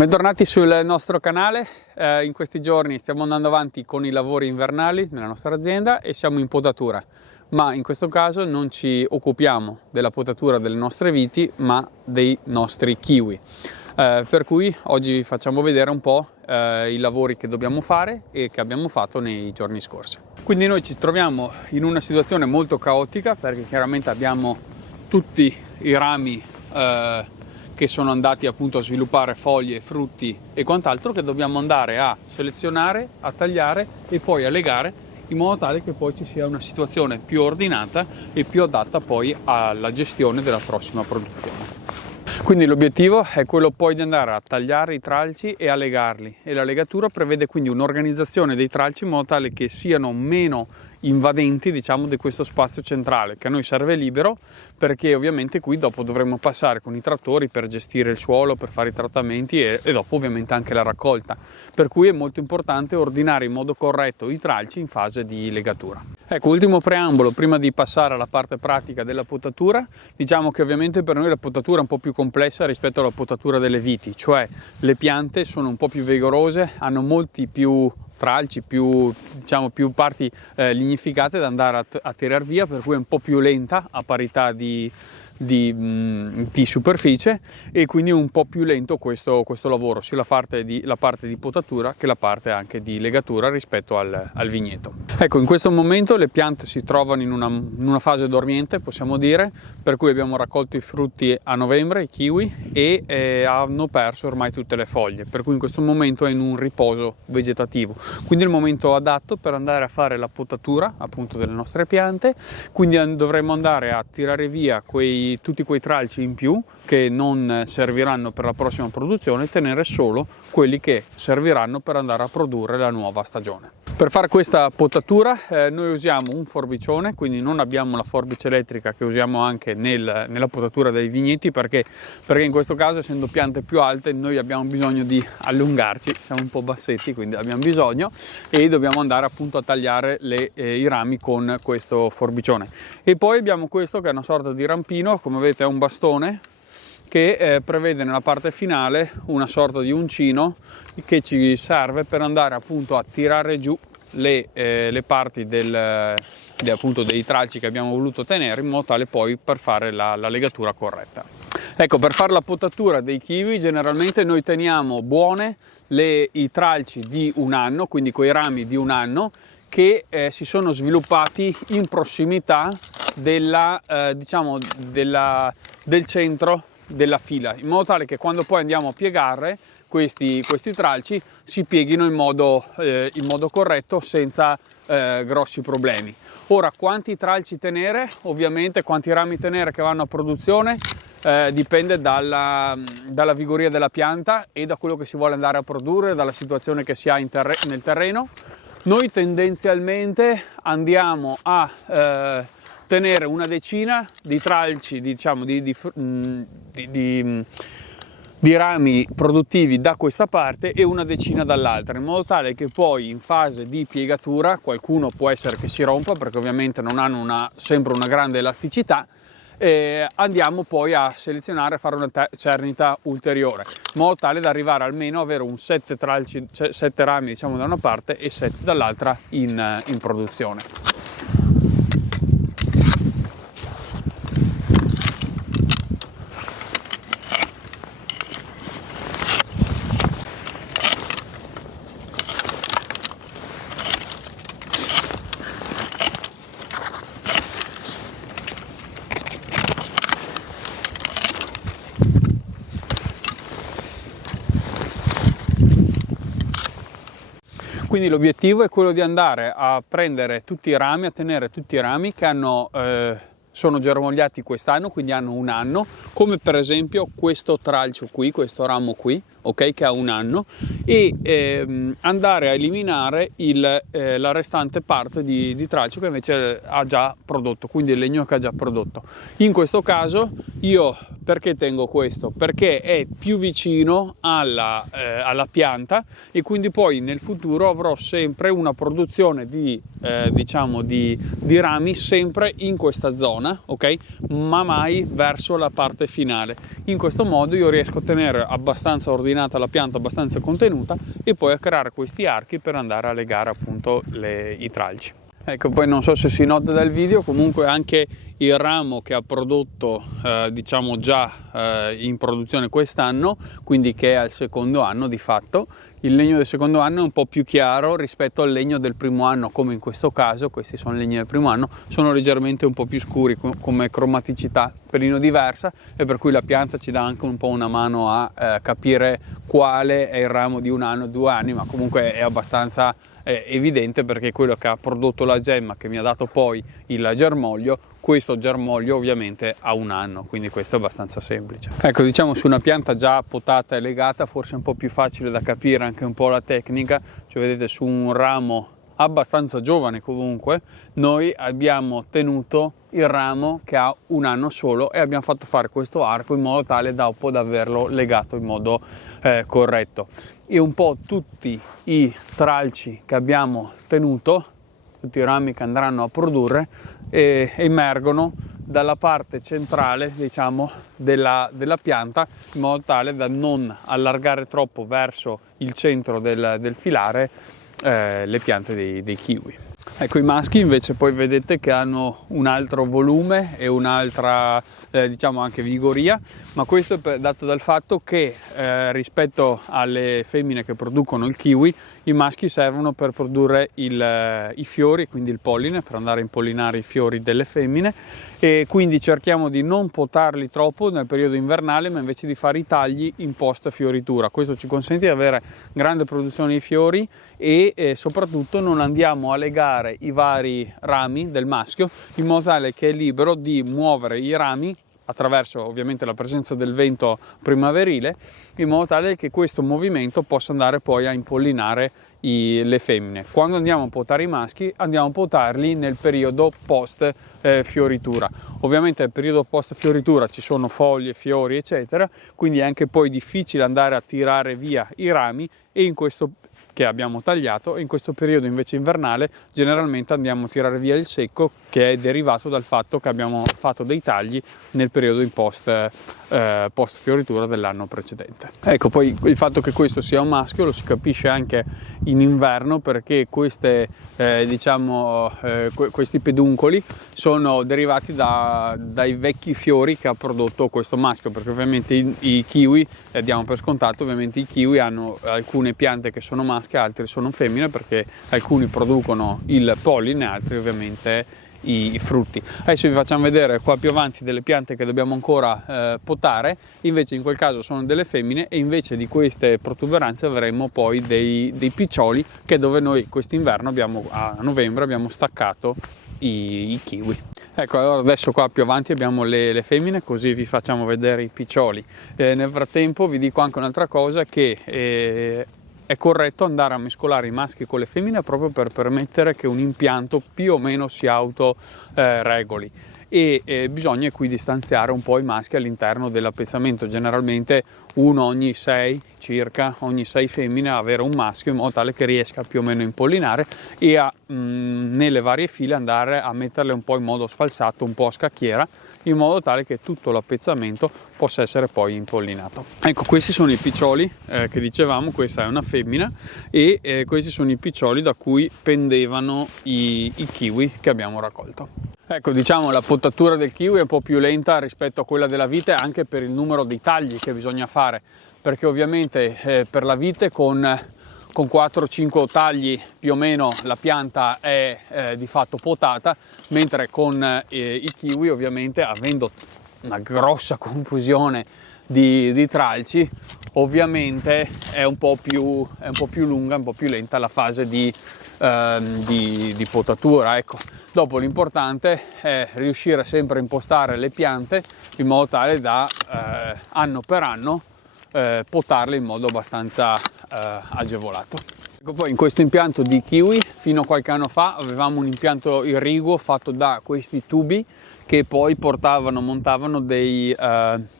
Bentornati sul nostro canale. In questi giorni stiamo andando avanti con i lavori invernali nella nostra azienda e siamo in potatura, ma in questo caso non ci occupiamo della potatura delle nostre viti ma dei nostri kiwi, per cui oggi vi facciamo vedere un po' i lavori che dobbiamo fare e che abbiamo fatto nei giorni scorsi. Quindi noi ci troviamo in una situazione molto caotica perché chiaramente abbiamo tutti i rami che sono andati appunto a sviluppare foglie, frutti e quant'altro, che dobbiamo andare a selezionare, a tagliare e poi a legare, in modo tale che poi ci sia una situazione più ordinata e più adatta poi alla gestione della prossima produzione. Quindi l'obiettivo è quello poi di andare a tagliare i tralci e a legarli, e la legatura prevede quindi un'organizzazione dei tralci in modo tale che siano meno invadenti, diciamo, di questo spazio centrale che a noi serve libero, perché ovviamente qui dopo dovremo passare con i trattori per gestire il suolo, per fare i trattamenti e dopo ovviamente anche la raccolta, per cui è molto importante ordinare in modo corretto i tralci in fase di legatura. Ecco, ultimo preambolo prima di passare alla parte pratica della potatura. Diciamo che ovviamente per noi la potatura è un po' più complessa rispetto alla potatura delle viti, cioè le piante sono un po' più vigorose, hanno molti più tralci, più parti lignificate da andare a tirar via, per cui è un po' più lenta a parità di superficie, e quindi un po' più lento questo lavoro, sia la parte di potatura che la parte anche di legatura rispetto al vigneto. Ecco, in questo momento le piante si trovano in una fase dormiente, possiamo dire, per cui abbiamo raccolto i frutti a novembre, i kiwi, e hanno perso ormai tutte le foglie, per cui in questo momento è in un riposo vegetativo, quindi è il momento adatto per andare a fare la potatura appunto delle nostre piante. Quindi dovremo andare a tirare via tutti quei tralci in più che non serviranno per la prossima produzione e tenere solo quelli che serviranno per andare a produrre la nuova stagione. Per fare questa potatura noi usiamo un forbicione, quindi non abbiamo la forbice elettrica che usiamo anche nella potatura dei vigneti, perché in questo caso, essendo piante più alte, noi abbiamo bisogno di allungarci, siamo un po' bassetti, quindi abbiamo bisogno, e dobbiamo andare appunto a tagliare i rami con questo forbicione. E poi abbiamo questo che è una sorta di rampino, come vedete è un bastone che prevede nella parte finale una sorta di uncino che ci serve per andare appunto a tirare giù le parti appunto dei tralci che abbiamo voluto tenere, in modo tale poi per fare la legatura corretta. Ecco, per fare la potatura dei kiwi generalmente noi teniamo buone i tralci di un anno, quindi quei rami di un anno che si sono sviluppati in prossimità del centro della fila, in modo tale che quando poi andiamo a piegare questi tralci si pieghino in modo corretto, senza grossi problemi. Ora, quanti tralci tenere? Ovviamente quanti rami tenere che vanno a produzione dipende dalla vigoria della pianta e da quello che si vuole andare a produrre, dalla situazione che si ha nel terreno. Noi tendenzialmente andiamo a tenere una decina di tralci, diciamo di rami produttivi da questa parte e una decina dall'altra, in modo tale che poi in fase di piegatura qualcuno può essere che si rompa, perché ovviamente non hanno sempre una grande elasticità, andiamo poi a selezionare, a fare una cernita ulteriore, in modo tale da arrivare almeno a avere un 7 rami, diciamo, da una parte e 7 dall'altra in produzione. Quindi l'obiettivo è quello di andare a prendere tutti i rami, a tenere tutti i rami che sono germogliati quest'anno, quindi hanno un anno, come per esempio questo tralcio qui, questo ramo qui, ok, che ha un anno, e andare a eliminare la restante parte di tralcio che invece ha già prodotto, quindi il legno che ha già prodotto. In questo caso io perché tengo questo? Perché è più vicino alla pianta, e quindi poi nel futuro avrò sempre una produzione di rami sempre in questa zona, ok, ma mai verso la parte finale. In questo modo io riesco a tenere abbastanza ordinato incardinata la pianta, abbastanza contenuta, e poi a creare questi archi per andare a legare appunto i tralci. Ecco, poi non so se si nota dal video, comunque anche il ramo che ha prodotto diciamo già in produzione quest'anno, quindi che è al secondo anno di fatto, il legno del secondo anno è un po' più chiaro rispetto al legno del primo anno, come in questo caso. Questi sono legni del primo anno, sono leggermente un po' più scuri come cromaticità, pelino diversa, e per cui la pianta ci dà anche un po' una mano a capire quale è il ramo di un anno, 2 anni, ma comunque è abbastanza evidente, perché quello che ha prodotto la gemma che mi ha dato poi il germoglio, questo germoglio ovviamente ha 1 anno, quindi questo è abbastanza semplice. Ecco, diciamo su una pianta già potata e legata forse è un po' più facile da capire anche un po' la tecnica, cioè vedete su un ramo abbastanza giovane comunque noi abbiamo tenuto il ramo che ha 1 anno solo e abbiamo fatto fare questo arco in modo tale dopo da averlo legato in modo corretto, e un po' tutti i tralci che abbiamo tenuto, tutti i rami che andranno a produrre, emergono dalla parte centrale, diciamo, della pianta, in modo tale da non allargare troppo verso il centro del filare le piante dei kiwi. Ecco, i maschi invece poi vedete che hanno un altro volume e un'altra diciamo anche vigoria, ma questo è dato dal fatto che rispetto alle femmine che producono il kiwi, i maschi servono per produrre i fiori, quindi il polline, per andare a impollinare i fiori delle femmine, e quindi cerchiamo di non potarli troppo nel periodo invernale, ma invece di fare i tagli in post fioritura. Questo ci consente di avere grande produzione di fiori e soprattutto non andiamo a legare i vari rami del maschio, in modo tale che è libero di muovere i rami attraverso ovviamente la presenza del vento primaverile, in modo tale che questo movimento possa andare poi a impollinare le femmine. Quando andiamo a potare i maschi, andiamo a potarli nel periodo post fioritura. Ovviamente nel periodo post fioritura ci sono foglie, fiori eccetera, quindi è anche poi difficile andare a tirare via i rami, e in questo che abbiamo tagliato, e in questo periodo invece invernale generalmente andiamo a tirare via il secco, che è derivato dal fatto che abbiamo fatto dei tagli nel periodo in post fioritura dell'anno precedente. Ecco, poi il fatto che questo sia un maschio lo si capisce anche in inverno, perché questi peduncoli sono derivati dai vecchi fiori che ha prodotto questo maschio, perché ovviamente i kiwi, diamo per scontato, ovviamente i kiwi hanno alcune piante che sono maschi, altre sono femmine, perché alcuni producono il polline, altri ovviamente i frutti. Adesso vi facciamo vedere qua più avanti delle piante che dobbiamo ancora potare, invece in quel caso sono delle femmine, e invece di queste protuberanze avremo poi dei piccioli, che è dove noi quest'inverno a novembre abbiamo staccato i kiwi. Ecco, allora adesso qua più avanti abbiamo le femmine, così vi facciamo vedere i piccioli. Nel frattempo vi dico anche un'altra cosa, che è corretto andare a mescolare i maschi con le femmine proprio per permettere che un impianto più o meno si autoregoli, e bisogna qui distanziare un po' i maschi all'interno dell'appezzamento, generalmente uno ogni 6 circa, ogni 6 femmine, avere un maschio, in modo tale che riesca più o meno a impollinare e nelle varie file andare a metterle un po' in modo sfalsato, un po' a scacchiera, in modo tale che tutto l'appezzamento possa essere poi impollinato. Ecco, questi sono i piccioli che dicevamo, questa è una femmina, e questi sono i piccioli da cui pendevano i kiwi che abbiamo raccolto. Ecco, diciamo la potatura del kiwi è un po' più lenta rispetto a quella della vite, anche per il numero di tagli che bisogna fare, perché ovviamente per la vite con 4-5 tagli più o meno la pianta è di fatto potata, mentre con i kiwi, ovviamente avendo una grossa confusione di tralci, ovviamente è un po' più lunga, un po' più lenta la fase di potatura. Ecco. Dopo l'importante è riuscire sempre a impostare le piante in modo tale da anno per anno potarle in modo abbastanza agevolato. Ecco, poi in questo impianto di kiwi fino a qualche anno fa avevamo un impianto irriguo fatto da questi tubi che poi montavano degli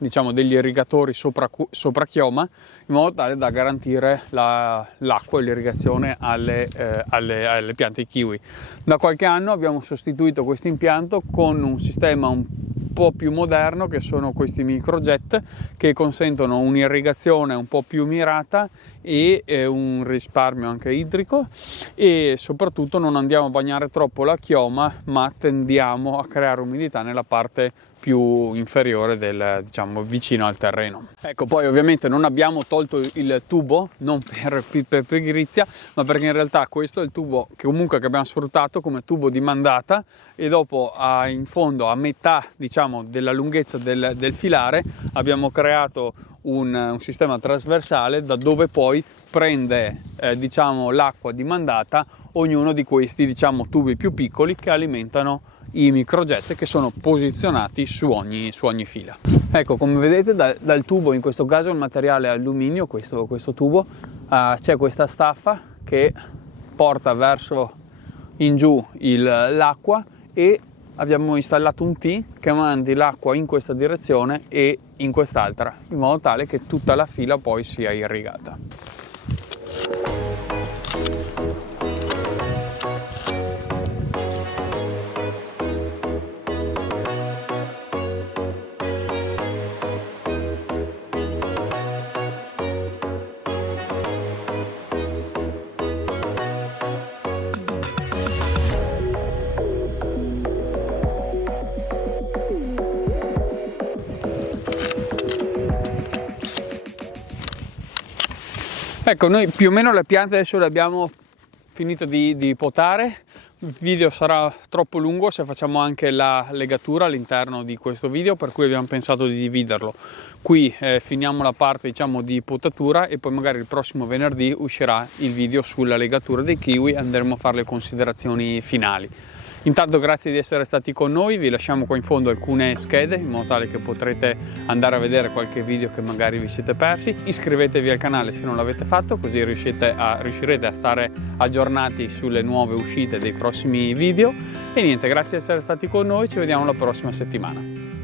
irrigatori sopra chioma, in modo tale da garantire l'acqua e l'irrigazione alle piante kiwi. Da qualche anno abbiamo sostituito questo impianto con un sistema un po' più moderno, che sono questi microjet che consentono un'irrigazione un po' più mirata e un risparmio anche idrico, e soprattutto non andiamo a bagnare troppo la chioma, ma tendiamo a creare umidità nella parte più inferiore diciamo vicino al terreno. Ecco, poi ovviamente non abbiamo tolto il tubo, non per pigrizia, ma perché in realtà questo è il tubo che comunque abbiamo sfruttato come tubo di mandata, e dopo in fondo a metà, diciamo, della lunghezza del filare abbiamo creato un sistema trasversale da dove poi prende diciamo l'acqua di mandata ognuno di questi, diciamo, tubi più piccoli che alimentano i microjet, che sono posizionati su ogni fila. Ecco, come vedete dal tubo, in questo caso il materiale è alluminio, questo tubo, c'è questa staffa che porta verso in giù l'acqua, e abbiamo installato un T che mandi l'acqua in questa direzione e in quest'altra, in modo tale che tutta la fila poi sia irrigata. Ecco, noi più o meno le piante adesso le abbiamo finito di potare. Il video sarà troppo lungo se facciamo anche la legatura all'interno di questo video, per cui abbiamo pensato di dividerlo. Qui finiamo la parte, diciamo, di potatura, e poi magari il prossimo venerdì uscirà il video sulla legatura dei kiwi, andremo a fare le considerazioni finali. Intanto grazie di essere stati con noi, vi lasciamo qua in fondo alcune schede in modo tale che potrete andare a vedere qualche video che magari vi siete persi. Iscrivetevi al canale se non l'avete fatto, così riuscirete a stare aggiornati sulle nuove uscite dei prossimi video. E niente, grazie di essere stati con noi, ci vediamo la prossima settimana.